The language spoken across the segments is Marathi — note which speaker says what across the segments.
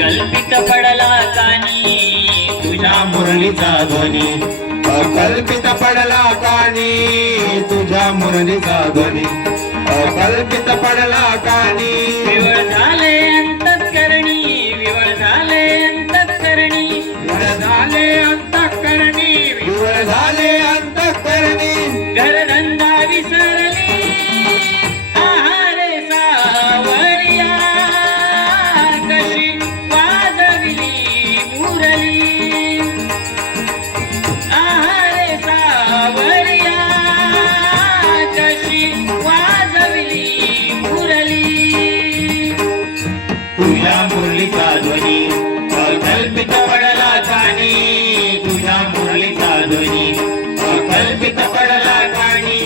Speaker 1: अकल्पित पडला कानी. तुझ्या
Speaker 2: मुरलीचा ध्वनी. अकल्पित पडला कानी. तुझ्या मुरलीचा ध्वनी. अकल्पित पडला कानी.
Speaker 1: विवळ झाले अंतःकरणी. विवळ झाले अंतःकरणी.
Speaker 2: विवळ झाले तुझ्या मुरलीचा ध्वनी. अकल्पित पडला कानी तुझ्या मुरलीचा ध्वनी. अकल्पित पडला कानी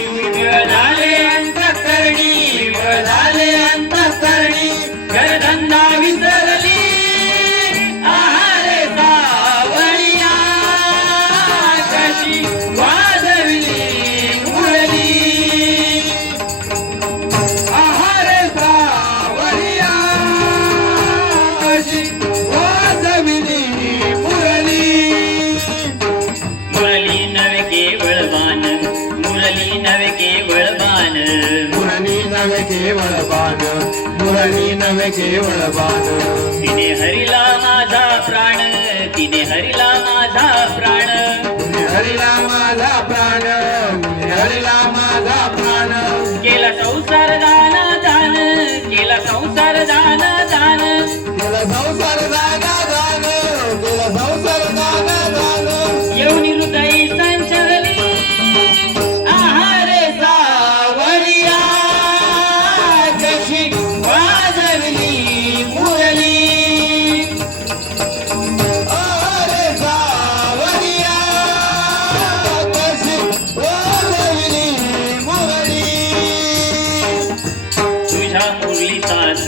Speaker 1: केवळ बाण. मुरली नवे केवळ बाण
Speaker 2: मुरली नवे केवळ बाण.
Speaker 1: तिने हरिला माझा प्राण तिने हरिला माझा प्राण.
Speaker 2: हरिला माझा प्राण हरिला माझा प्राण.
Speaker 1: केला संसार दान दान केला संसार दान. दान
Speaker 2: केला संसार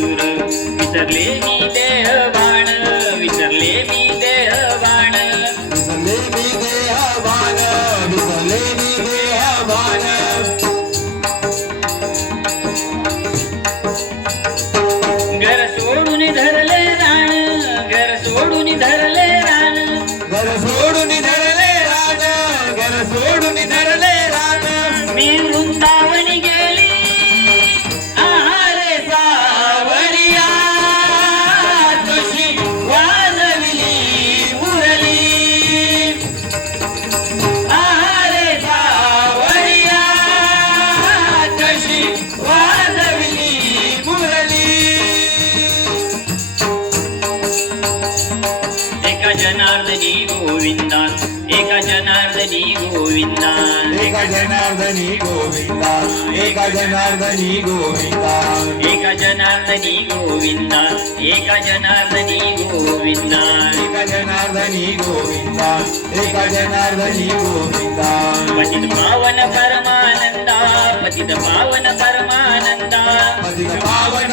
Speaker 1: गुरु विसरले मी देहवाण विसरले मी देहवाण
Speaker 2: विसरले मी देहवाण विसरले मी
Speaker 1: देहवाण जनार्दनी गोविंदा एका जनार्दनी गोविंदा
Speaker 2: एका जनार्दनी गोविंदा एका जनार्दनी गोविंदा
Speaker 1: एका जनार्दनी गोविंदा एका जनार्दनी गोविंदा
Speaker 2: एका जनार्दनी गोविंदा एका जनार्दनी गोविंदा
Speaker 1: पतित पावन परमानंदा पतित पावन परमानंदा.
Speaker 2: पतित पावन